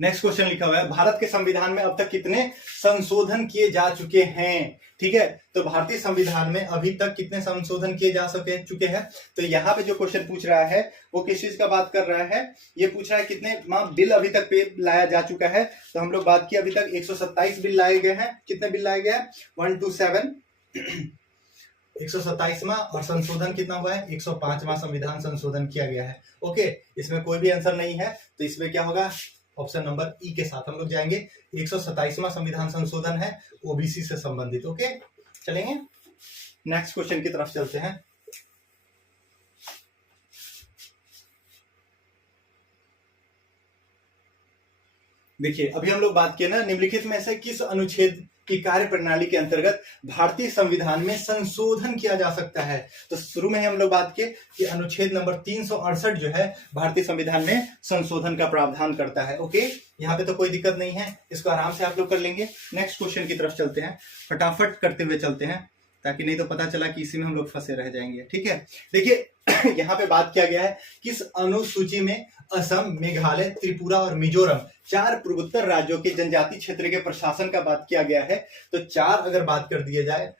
नेक्स्ट क्वेश्चन लिखा हुआ है, भारत के संविधान में अब तक कितने संशोधन किए जा चुके हैं। ठीक है, तो भारतीय संविधान में अभी तक कितने संशोधन किए जा चुके हैं। तो यहाँ पे जो क्वेश्चन पूछ रहा है वो किस चीज का बात कर रहा है, ये पूछ रहा है कितने बिल अभी तक पे लाया जा चुका है। तो हम लोग बात की, अभी तक 127 बिल लाए गए हैं। कितने बिल लाए गए हैं, 1 to 7 127वां, और संशोधन कितना हुआ है, 105वां संविधान संशोधन किया गया है। ओके, इसमें कोई भी आंसर नहीं है, तो इसमें क्या होगा, ऑप्शन नंबर ई के साथ हम लोग जाएंगे। 127वां संविधान संशोधन है, ओबीसी से संबंधित। ओके, चलेंगे नेक्स्ट क्वेश्चन की तरफ चलते हैं। देखिए, अभी हम लोग बात किए ना, निम्नलिखित में से किस अनुच्छेद की कार्य प्रणाली के अंतर्गत भारतीय संविधान में संशोधन किया जा सकता है। तो शुरू में हम लोग बात किए कि अनुच्छेद नंबर 368 जो है भारतीय संविधान में संशोधन का प्रावधान करता है। ओके, यहाँ पे तो कोई दिक्कत नहीं है, इसको आराम से आप लोग कर लेंगे। नेक्स्ट क्वेश्चन की तरफ चलते हैं, फटाफट करते हुए चलते हैं, ताकि नहीं तो पता चला कि इसी में हम लोग फंसे रह जाएंगे। ठीक है, देखिए यहाँ पे बात किया गया है किस अनुसूची में असम, मेघालय, त्रिपुरा और मिजोरम 4 पूर्वोत्तर राज्यों के जनजाति क्षेत्र के प्रशासन का बात किया गया है। तो 4 अगर बात कर दिए जाए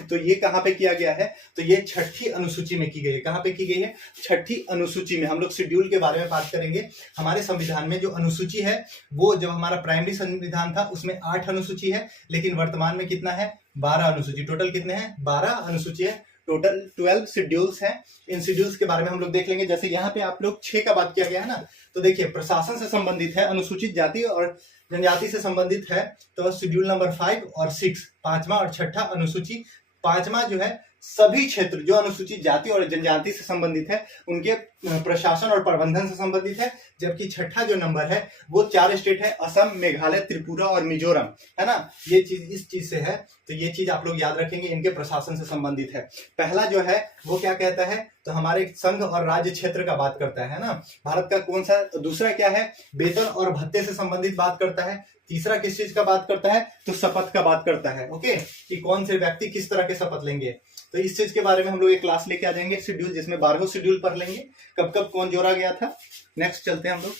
तो ये कहाँ पे किया गया है, तो ये 6ठी अनुसूची में की गई है। कहाँ पे की गई है, 6ठी अनुसूची में। हम लोग शेड्यूल के बारे में बात करेंगे। हमारे संविधान में जो अनुसूची है वो जब हमारा प्राइमरी संविधान था उसमें 8 अनुसूची है, लेकिन वर्तमान में कितना है, 12 अनुसूची। टोटल कितने हैं, 12 अनुसूची है। टोटल 12 शेड्यूल्स हैं। इन शेड्यूल्स के बारे में हम लोग देख लेंगे। जैसे यहाँ पे आप लोग 6 का बात किया गया है ना, तो देखिए प्रशासन से संबंधित है, अनुसूचित जाति और जनजाति से संबंधित है। तो शेड्यूल नंबर 5 और 6, 5वां और 6ठा अनुसूची। 5वां जो है सभी क्षेत्र जो अनुसूचित जाति और जनजाति से संबंधित है उनके प्रशासन और प्रबंधन से संबंधित है। जबकि 6ठा जो नंबर है वो 4 स्टेट है, असम, मेघालय, त्रिपुरा और मिजोरम, है ना। ये चीज इस चीज से है, तो ये चीज आप लोग याद रखेंगे, इनके प्रशासन से संबंधित है। पहला जो है वो क्या कहता है, तो हमारे संघ और राज्य क्षेत्र का बात करता है ना, भारत का कौन सा। दूसरा क्या है, वेतन और भत्ते से संबंधित बात करता है। तीसरा किस चीज का बात करता है, तो शपथ का बात करता है। ओके, कि कौन से व्यक्ति किस तरह के शपथ लेंगे, तो इस चीज के बारे में हम लोग एक क्लास लेके आ जाएंगे, शेड्यूल, जिसमें 12 शेड्यूल पढ़ लेंगे, कब कब कौन जोड़ा गया था। नेक्स्ट चलते हैं हम लोग।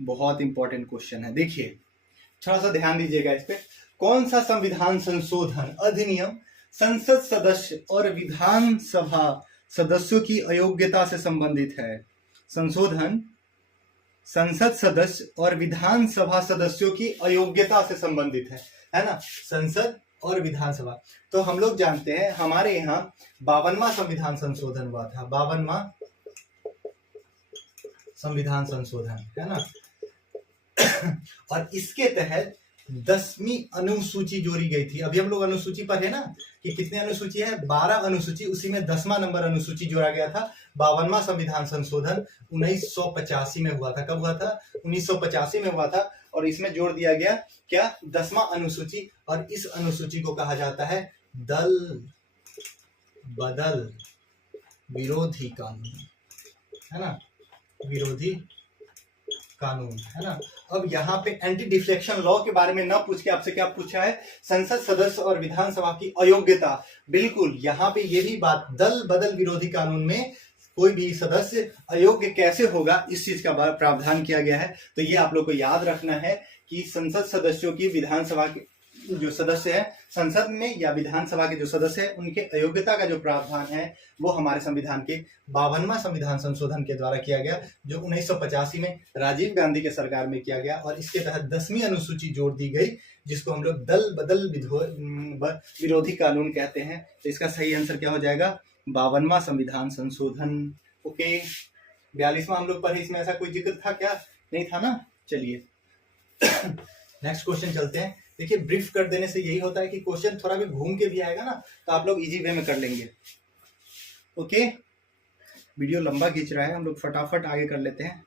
बहुत इंपॉर्टेंट क्वेश्चन है, देखिए थोड़ा सा ध्यान दीजिएगा इस पे। कौन सा संविधान संशोधन अधिनियम संसद सदस्य और विधानसभा सदस्यों की अयोग्यता से संबंधित है? संशोधन संसद सदस्य और विधानसभा सदस्यों की अयोग्यता से संबंधित है ना, संसद और विधानसभा। तो हम लोग जानते हैं हमारे यहाँ 52वां संविधान संशोधन हुआ था, 52वां संविधान संशोधन, है ना। और इसके तहत 10वीं अनुसूची जोड़ी गई थी। अभी हम लोग अनुसूची पर है ना, कि कितने अनुसूची है, 12 अनुसूची, उसी में 10वां नंबर अनुसूची जोड़ा गया था। 52वां संविधान संशोधन 1985 में हुआ था। कब हुआ था, 1985 में हुआ था। और इसमें जोड़ दिया गया क्या, 10वां अनुसूची। और इस अनुसूची को कहा जाता है दल बदल विरोधी कानून, है ना, विरोधी कानून, है ना। अब यहाँ पे एंटी डिफ्लेक्शन लॉ के बारे में ना पूछ के आपसे क्या पूछा है, संसद सदस्य और विधानसभा की अयोग्यता। बिल्कुल, यहाँ पे ये भी बात, दल बदल विरोधी कानून में कोई भी सदस्य अयोग्य कैसे होगा, इस चीज का प्रावधान किया गया है। तो ये आप लोग को याद रखना है कि संसद सदस्यों की, विधानसभा के जो सदस्य है, संसद में या विधानसभा के जो सदस्य है, उनके अयोग्यता का जो प्रावधान है वो हमारे संविधान के 52वां संविधान संशोधन के द्वारा किया गया, जो 1985 में राजीव गांधी के सरकार में किया गया। और इसके तहत 10वीं अनुसूची जोड़ दी गई, जिसको हम लोग दल बदल विरोधी कानून कहते हैं। तो इसका सही आंसर क्या हो जाएगा, 52वां संविधान संशोधन। ओके, 42वां हम लोग पढ़े, इसमें ऐसा कोई जिक्र था क्या, नहीं था ना। चलिए नेक्स्ट क्वेश्चन चलते हैं। देखिए, ब्रीफ कर देने से यही होता है कि क्वेश्चन थोड़ा भी घूम के भी आएगा ना, तो आप लोग इजी वे में कर लेंगे। ओके, वीडियो लंबा खींच रहा है, हम लोग फटाफट आगे कर लेते हैं।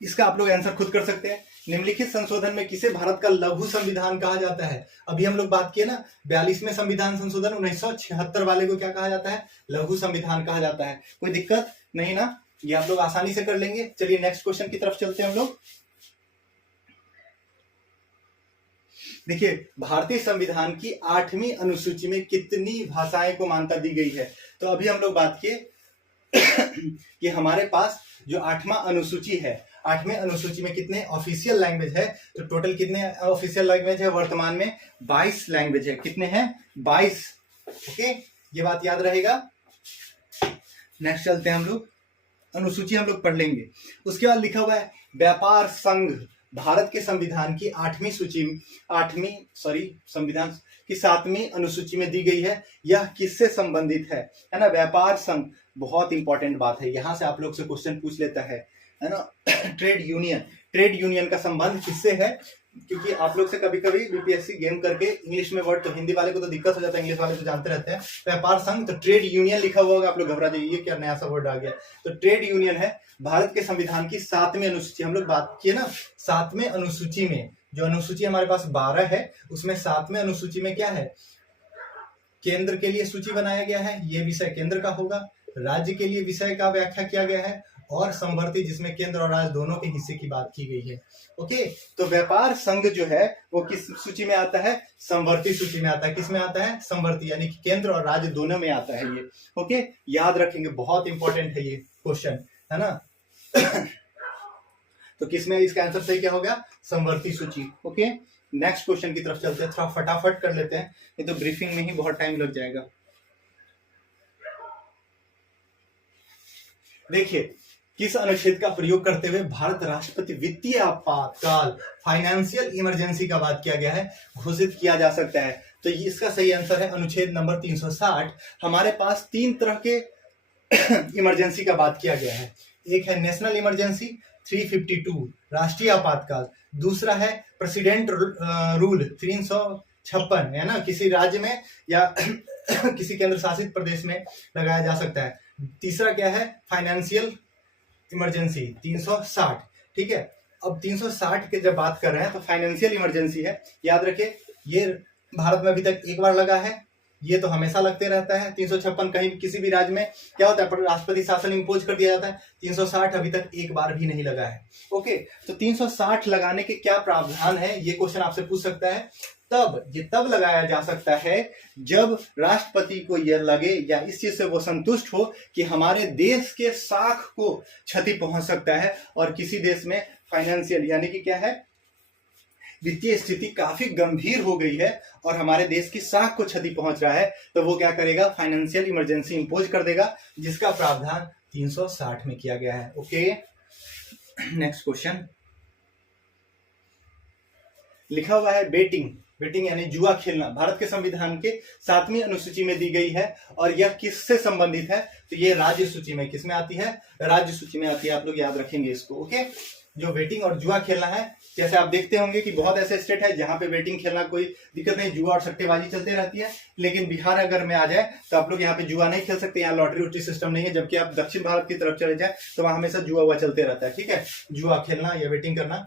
इसका आप लोग आंसर खुद कर सकते हैं। निम्नलिखित संशोधन में किसे भारत का लघु संविधान कहा जाता है? अभी हम लोग बात किए ना, 42वें संविधान संशोधन 1976 वाले को क्या कहा जाता है, लघु संविधान कहा जाता है। कोई दिक्कत नहीं ना, ये आप लोग आसानी से कर लेंगे। चलिए नेक्स्ट क्वेश्चन की तरफ चलते हैं हम लोग। देखिए, भारतीय संविधान की 8वीं अनुसूची में कितनी भाषाएं को मान्यता दी गई है? तो अभी हम लोग बात किए कि हमारे पास जो 8वां अनुसूची है, 8वें अनुसूची में कितने ऑफिशियल लैंग्वेज है, तो टोटल कितने ऑफिशियल लैंग्वेज है वर्तमान में, 22 लैंग्वेज है। कितने हैं, 22। ओके, ये बात याद रहेगा। नेक्स्ट चलते हैं हम लोग, अनुसूची हम लोग पढ़ लेंगे। उसके बाद लिखा हुआ है व्यापार संघ भारत के संविधान की 7वीं अनुसूची में दी गई है। यह किससे संबंधित है ना। व्यापार संघ बहुत इंपॉर्टेंट बात है, यहां से आप लोग से क्वेश्चन पूछ लेता है ना। ट्रेड यूनियन का संबंध किससे है, क्योंकि आप लोग से कभी कभी बीपीएससी गेम करके इंग्लिश में वर्ड, तो हिंदी वाले को तो दिक्कत हो जाता है, इंग्लिश वाले तो जानते रहते हैं। व्यापार संघ, तो ट्रेड यूनियन लिखा हुआ होगा, आप लोग घबरा जाइए, क्या नया सा वर्ड आ गया। तो ट्रेड यूनियन है भारत के संविधान की 7वीं अनुसूची। हम लोग बात किए ना, 7वें अनुसूची में, जो अनुसूची हमारे पास 12 है, उसमें 7वें अनुसूची में क्या है, केंद्र के लिए सूची बनाया गया है, ये विषय केंद्र का होगा। राज्य के लिए विषय का व्याख्या किया गया है, और समवर्ती, जिसमें केंद्र और राज्य दोनों के हिस्से की बात की गई है। ओके, तो व्यापार संघ जो है वो किस सूची में आता है, समवर्ती सूची में आता है। किस में आता है, समवर्ती, यानी कि केंद्र और राज्य दोनों में आता है ये। ओके, याद रखेंगे, बहुत इंपॉर्टेंट है ये क्वेश्चन, है ना। तो किसमें इसका आंसर सही क्या होगा, समवर्ती सूची। ओके, नेक्स्ट क्वेश्चन की तरफ चलते हैं, थोड़ा फटाफट कर लेते हैं, नहीं तो ब्रीफिंग में ही बहुत टाइम लग जाएगा। देखिए, किस अनुच्छेद का प्रयोग करते हुए भारत राष्ट्रपति वित्तीय आपातकाल, फाइनेंशियल इमरजेंसी का बात किया गया है, घोषित किया जा सकता है? तो इसका सही आंसर है अनुच्छेद नंबर 360। हमारे पास 3 तरह के इमरजेंसी का बात किया गया है। एक है नेशनल इमरजेंसी, 352 राष्ट्रीय आपातकाल। दूसरा है प्रेसिडेंट रूल 356, है ना, किसी राज्य में या किसी केंद्र शासित प्रदेश में लगाया जा सकता है। तीसरा क्या है, फाइनेंशियल इमरजेंसी 360, ठीक है। अब 360 के जब बात कर रहे हैं तो फाइनेंशियल इमरजेंसी है, याद रखिए ये भारत में अभी तक एक बार लगा है, ये तो हमेशा लगते रहता है। 356 कहीं किसी भी राज्य में क्या होता है, राष्ट्रपति शासन इम्पोज कर दिया जाता है। 360 अभी तक एक बार भी नहीं लगा है। ओके, तो 360 लगाने के क्या प्रावधान है, ये क्वेश्चन आपसे पूछ सकता है। तब लगाया जा सकता है जब राष्ट्रपति को यह लगे या इस चीज से वो संतुष्ट हो कि हमारे देश के साख को क्षति पहुंच सकता है और किसी देश में फाइनेंशियल यानी कि क्या है, वित्तीय स्थिति काफी गंभीर हो गई है और हमारे देश की साख को क्षति पहुंच रहा है, तो वो क्या करेगा, फाइनेंशियल इमरजेंसी इंपोज कर देगा, जिसका प्रावधान 360 में किया गया है। ओके, नेक्स्ट क्वेश्चन लिखा हुआ है बेटिंग यानी जुआ खेलना भारत के संविधान के 7वीं अनुसूची में दी गई है और यह किससे संबंधित है, तो ये राज्य सूची में किसमें आती है, राज्य सूची में आती है। आप लोग याद रखेंगे इसको। ओके, जो वेटिंग और जुआ खेलना है, जैसे आप देखते होंगे कि बहुत ऐसे स्टेट है जहां पे वेटिंग खेलना कोई दिक्कत नहीं, जुआ और सट्टेबाजी चलते रहती है, लेकिन बिहार अगर में आ जाए तो आप लोग यहाँ पे जुआ नहीं खेल सकते, यहाँ लॉटरी वोटरी सिस्टम नहीं है। जबकि आप दक्षिण भारत की तरफ चले जाए तो वहां हमेशा जुआ हुआ चलते रहता है। ठीक है, जुआ खेलना या वेटिंग करना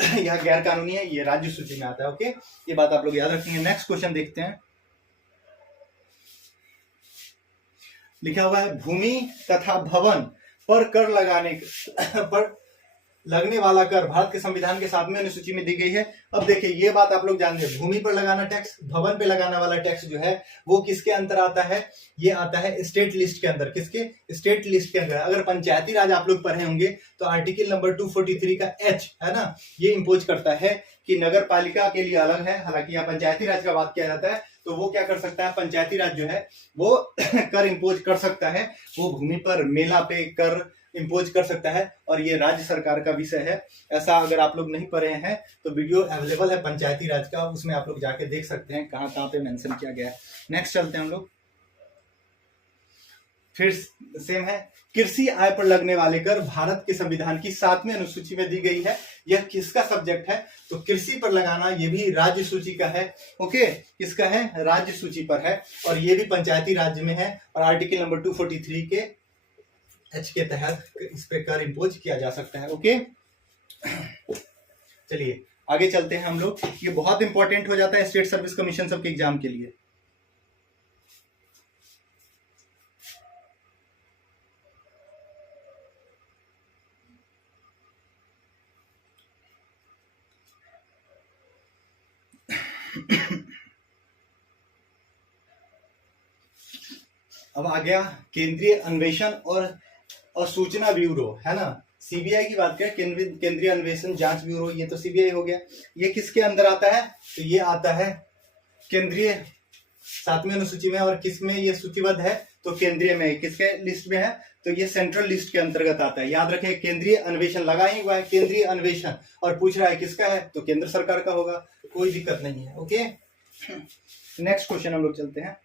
यह गैर कानूनी है, ये राज्य सूची में आता है। ओके, ये बात आप लोग याद रखेंगे। नेक्स्ट क्वेश्चन देखते हैं, लिखा हुआ है भूमि तथा भवन पर कर लगाने पर लगने वाला कर भारत के संविधान के 7वें अनुसूची में दी गई है। अब देखिए ये बात आप लोग जानते हैं, भूमि पर लगाना टैक्स, भवन पे लगाना वाला टैक्स जो है वो किसके अंदर आता है, ये आता है स्टेट लिस्ट के अंदर। किसके, स्टेट लिस्ट के अंदर। अगर पंचायती राज आप लोग पढ़े होंगे तो आर्टिकल नंबर 243 का एच है ना, ये इंपोज करता है कि नगर पालिका के लिए अलग है, हालांकि यहाँ पंचायती राज का बात किया जाता है, तो वो क्या कर सकता है, पंचायती राज जो है वो कर इंपोज कर सकता है, वो भूमि पर मेला पे कर इंपोज कर सकता है और ये राज्य सरकार का विषय है। ऐसा अगर आप लोग नहीं पढ़े हैं तो वीडियो अवेलेबल है पंचायती राज का, उसमें आप लोग जाके देख सकते हैं कहाँ कहाँ पे मेंशन किया गया है। नेक्स्ट चलते हैं हम लोग, फिर सेम है, कृषि आय पर लगने वाले कर भारत के संविधान की 7वीं अनुसूची में दी गई है। यह किसका सब्जेक्ट है, तो कृषि पर लगाना ये भी राज्य सूची का है। ओके, किसका है, राज्य सूची पर है और ये भी पंचायती राज्य में है और आर्टिकल नंबर 243 के एच के तहत इस पे कर इंपोज किया जा सकता है। ओके, चलिए आगे चलते हैं हम लोग, ये बहुत इंपॉर्टेंट हो जाता है स्टेट सर्विस कमीशन सबके एग्जाम के लिए। अब आ गया केंद्रीय अन्वेषण और सूचना ब्यूरो, है ना, सीबीआई की बात करें, केंद्रीय अन्वेषण जांच ब्यूरो, ये तो सीबीआई हो गया। ये किसके अंदर आता है, तो ये आता है केंद्रीय 7वीं अनुसूची में और किस में ये सूचीबद्ध है, तो केंद्रीय में। किसके लिस्ट में है, तो ये सेंट्रल लिस्ट के अंतर्गत आता है। याद रखें, केंद्रीय अन्वेषण लगा ही हुआ है, केंद्रीय अन्वेषण, और पूछ रहा है किसका है, तो केंद्र सरकार का होगा, कोई दिक्कत नहीं है। ओके, नेक्स्ट क्वेश्चन हम लोग चलते हैं,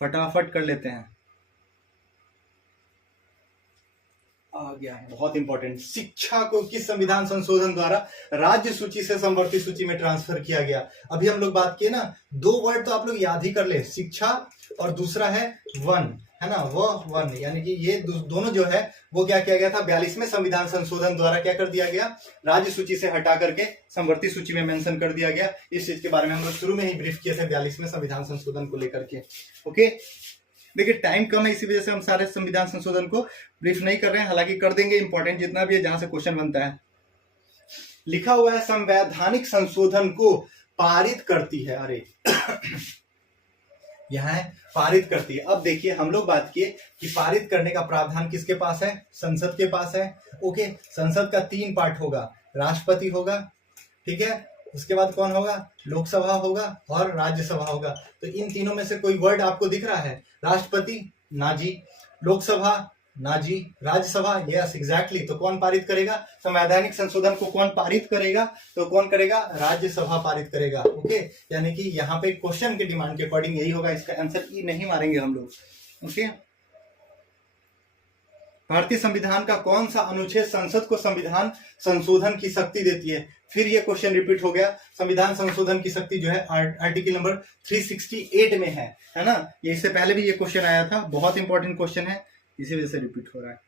फटाफट कर लेते हैं। आ गया है बहुत इंपॉर्टेंट, शिक्षा को किस संविधान संशोधन द्वारा राज्य सूची से समवर्ती सूची में ट्रांसफर किया गया। अभी हम लोग बात किए ना, 2 वर्ड तो आप लोग याद ही कर ले, शिक्षा और दूसरा है वन, है ना, वो वन, यानी कि ये दोनों जो है वो क्या किया गया था, 42वें संविधान संशोधन द्वारा क्या कर दिया गया, राज्य सूची से हटा करके समवर्ती सूची में मेंशन कर दिया गया। इस चीज के बारे में हम लोग शुरू में ही ब्रीफ किए थे 42वें संविधान संशोधन को लेकर के। ओके, देखिए टाइम कम है, इसी वजह से हम सारे संविधान संशोधन को ब्रीफ नहीं कर रहे हैं, हालांकि कर देंगे, इंपॉर्टेंट जितना भी है जहां से क्वेश्चन बनता है। लिखा हुआ है संवैधानिक संशोधन को पारित करती है, अरे यहां है पारित करती है। अब देखिए हम लोग बात किए कि पारित करने का प्रावधान किसके पास है, संसद के पास है। ओके, संसद का 3 पार्ट होगा, राष्ट्रपति होगा, ठीक है, उसके बाद कौन होगा, लोकसभा होगा और राज्यसभा होगा। तो इन तीनों में से कोई वर्ड आपको दिख रहा है, राष्ट्रपति ना जी, लोकसभा ना जी, राज्यसभा यस एग्जैक्टली। तो कौन पारित करेगा, संवैधानिक संशोधन को कौन पारित करेगा, तो कौन करेगा, राज्यसभा पारित करेगा। ओके, यानी कि यहाँ पे क्वेश्चन के डिमांड के अकॉर्डिंग यही होगा, इसका आंसर ई नहीं मारेंगे हम लोग। ओके, भारतीय संविधान का कौन सा अनुच्छेद संसद को संविधान संशोधन की शक्ति देती है। फिर ये क्वेश्चन रिपीट हो गया, संविधान संशोधन की शक्ति जो है आर्टिकल नंबर 368 में है ना, ये इससे पहले भी ये क्वेश्चन आया था, बहुत इंपॉर्टेंट क्वेश्चन है, इसी वजह से रिपीट हो रहा है।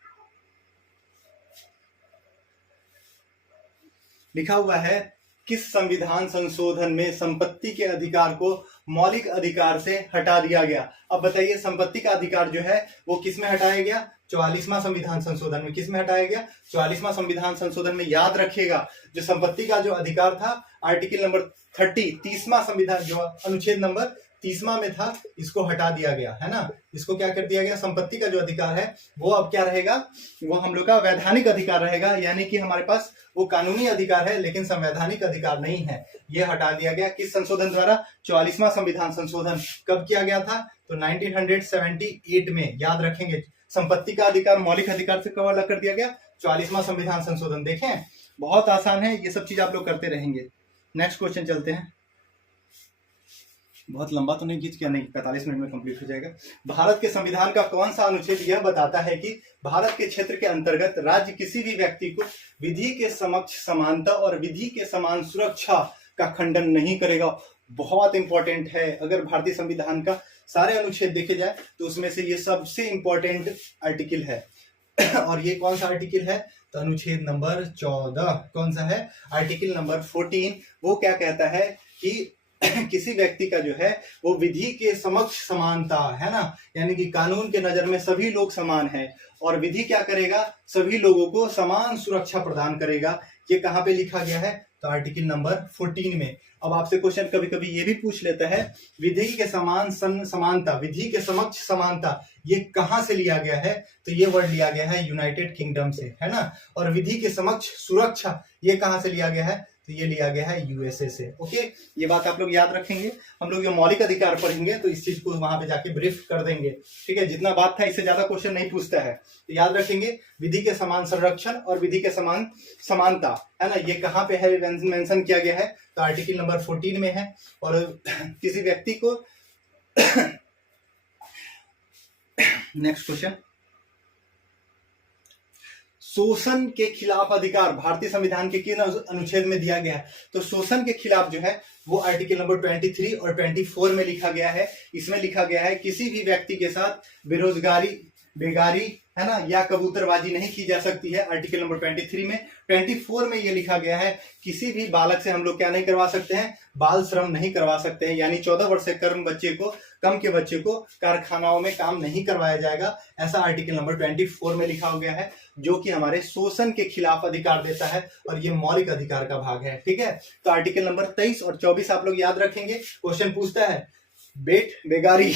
लिखा हुआ है किस संविधान संशोधन में संपत्ति के अधिकार को मौलिक अधिकार से हटा दिया गया। अब बताइए संपत्ति का अधिकार जो है वो किस में हटाया गया? 44वां संविधान संशोधन में। किस में हटाया गया? 44वां संविधान संशोधन में। याद रखिएगा जो संपत्ति का जो अधिकार था आर्टिकल नंबर 30 30वां संविधान जो अनुच्छेद नंबर 30वां में था, इसको हटा दिया गया है ना। इसको क्या कर दिया गया? संपत्ति का जो अधिकार है वो अब क्या रहेगा? वो हम लोग का वैधानिक अधिकार रहेगा, यानी कि हमारे पास वो कानूनी अधिकार है लेकिन संवैधानिक अधिकार नहीं है। ये हटा दिया गया किस संशोधन द्वारा? 44वां संविधान संशोधन। कब किया गया था? तो 1978 में। याद रखेंगे संपत्ति का अधिकार मौलिक अधिकार से कब अलग कर दिया गया? 44वां संविधान संशोधन। देखें बहुत आसान है, ये सब चीज आप लोग करते रहेंगे। नेक्स्ट क्वेश्चन चलते हैं। बहुत लंबा तो नहीं खींच किया? नहीं, 45 मिनट में कंप्लीट हो जाएगा। भारत के संविधान का कौन सा अनुच्छेद यह बताता है कि भारत के क्षेत्र के अंतर्गत राज्य किसी भी व्यक्ति को विधि के समक्ष समानता और विधि के समान सुरक्षा का खंडन नहीं करेगा? बहुत इंपॉर्टेंट है। अगर भारतीय संविधान का सारे अनुच्छेद देखे जाए तो उसमें से ये सबसे इंपॉर्टेंट आर्टिकल है। और ये कौन सा आर्टिकल है? तो अनुच्छेद नंबर 14। कौन सा है? Article number 14। वो क्या कहता है कि किसी व्यक्ति का जो है वो विधि के समक्ष समानता है ना, यानी कि कानून के नजर में सभी लोग समान हैं और विधि क्या करेगा? सभी लोगों को समान सुरक्षा प्रदान करेगा। ये कहाँ पे लिखा गया है? तो आर्टिकल नंबर 14 में। अब आपसे क्वेश्चन कभी कभी ये भी पूछ लेता है विधि के समान समानता, विधि के समक्ष समानता ये कहाँ से लिया गया है? तो ये वर्ड लिया गया है यूनाइटेड किंगडम से, है ना। और विधि के समक्ष सुरक्षा ये कहाँ से लिया गया है? तो ये लिया गया है यूएसए से। ओके, ये बात आप लोग याद रखेंगे। हम लोग ये मौलिक अधिकार पढ़ेंगे तो इस चीज को वहां पे जाके ब्रीफ कर देंगे। ठीक है, जितना बात था इससे ज्यादा क्वेश्चन नहीं पूछता है। तो याद रखेंगे विधि के समान संरक्षण और विधि के समान समानता, है ना, ये कहाँ पे है मेंशन किया गया है? तो आर्टिकल नंबर 14 में है। और किसी व्यक्ति को नेक्स्ट क्वेश्चन, शोषण के खिलाफ अधिकार भारतीय संविधान के किन अनुच्छेद में दिया गया है? तो शोषण के खिलाफ जो है वो आर्टिकल नंबर 23 और 24 में लिखा गया है। इसमें लिखा गया है किसी भी व्यक्ति के साथ बेरोजगारी, बेगारी, है ना, या कबूतरबाजी नहीं की जा सकती है। आर्टिकल नंबर 23 में। 24 में ये लिखा गया है किसी भी बालक से हम लोग क्या नहीं करवा सकते हैं? बाल श्रम नहीं करवा सकते हैं, यानी 14 वर्ष से कम के बच्चे को कारखानाओं में काम नहीं करवाया जाएगा। ऐसा आर्टिकल नंबर 24 में लिखा गया है, जो कि हमारे शोषण के खिलाफ अधिकार देता है और ये मौलिक अधिकार का भाग है। ठीक है, तो आर्टिकल नंबर 23 और 24 आप लोग याद रखेंगे। क्वेश्चन पूछता है बेगारी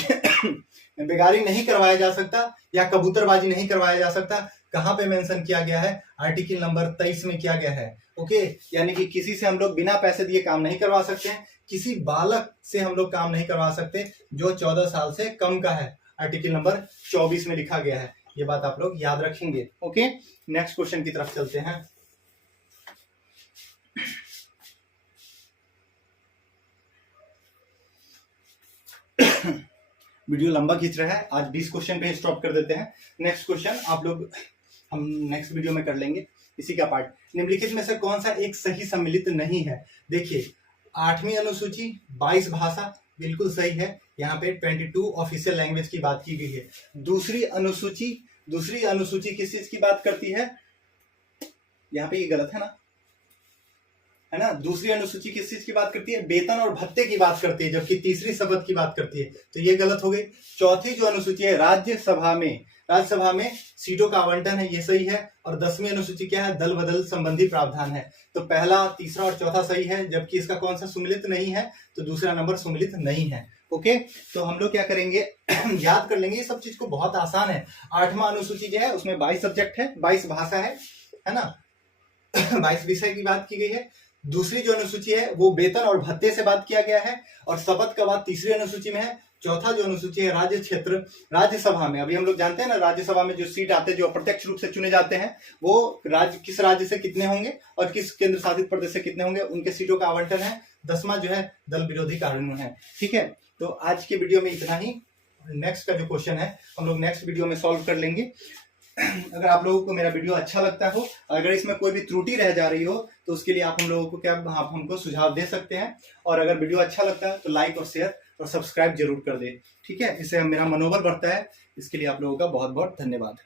बेगारी नहीं करवाया जा सकता या कबूतरबाजी नहीं करवाया जा सकता, कहां पे मेंशन किया गया है? आर्टिकल नंबर 23 में किया गया है। ओके, यानी कि किसी से हम लोग बिना पैसे दिए काम नहीं करवा सकते हैं, किसी बालक से हम लोग काम नहीं करवा सकते जो 14 साल से कम का है। आर्टिकल नंबर 24 में लिखा गया है। ये बात आप लोग याद रखेंगे। ओके, नेक्स्ट क्वेश्चन की तरफ चलते हैं। वीडियो लंबा खींच रहा है, आज 20 क्वेश्चन पे स्टॉप कर देते हैं। नेक्स्ट क्वेश्चन आप लोग हम नेक्स्ट वीडियो में कर लेंगे, इसी का पार्ट। निम्नलिखित में से कौन सा एक सही सम्मिलित नहीं है? देखिए 8वीं अनुसूची 22 भाषा बिल्कुल सही है। यहाँ पे 22 ऑफिशियल लैंग्वेज की बात की गई है। दूसरी अनुसूची किस चीज की बात करती है? यहाँ पे ये गलत है ना, है ना। दूसरी अनुसूची किस चीज की बात करती है? वेतन और भत्ते की बात करती है, जबकि तीसरी शपथ की बात करती है, तो ये गलत हो गई। चौथी जो अनुसूची है राज्यसभा में सीटों का आवंटन है, ये सही है। और 10वीं अनुसूची क्या है? दल बदल संबंधी प्रावधान है। तो पहला, तीसरा और चौथा सही है, जबकि इसका कौन सा सुमिलित नहीं है? तो दूसरा नंबर सुमिलित नहीं है। ओके, तो हम लोग क्या करेंगे याद कर लेंगे, ये सब चीज को बहुत आसान है। 8वां अनुसूची जो है उसमें 22 सब्जेक्ट है, 22 भाषा है ना 22 विषय की बात की गई है। दूसरी जो अनुसूची है वो वेतन और भत्ते से बात किया गया है, और शपथ का बात तीसरी अनुसूची में है। चौथा जो अनुसूची है राज्यसभा में, अभी हम लोग जानते हैं ना राज्यसभा में जो सीट आते हैं, जो अप्रत्यक्ष रूप से चुने जाते हैं, वो किस राज्य से कितने होंगे और किस केंद्र शासित प्रदेश से कितने होंगे, उनके सीटों का आवंटन है। 10वां जो है दल विरोधी कानून है। ठीक है, तो आज के वीडियो में इतना ही। नेक्स्ट का जो क्वेश्चन है हम लोग नेक्स्ट वीडियो में सॉल्व कर लेंगे। अगर आप लोगों को मेरा वीडियो अच्छा लगता हो, अगर इसमें कोई भी त्रुटि रह जा रही हो, तो उसके लिए आप हम लोगों को आप हमको सुझाव दे सकते हैं। और अगर वीडियो अच्छा लगता है तो लाइक और शेयर और सब्सक्राइब जरूर कर दें। ठीक है, इससे मेरा मनोबल बढ़ता है। इसके लिए आप लोगों का बहुत बहुत धन्यवाद।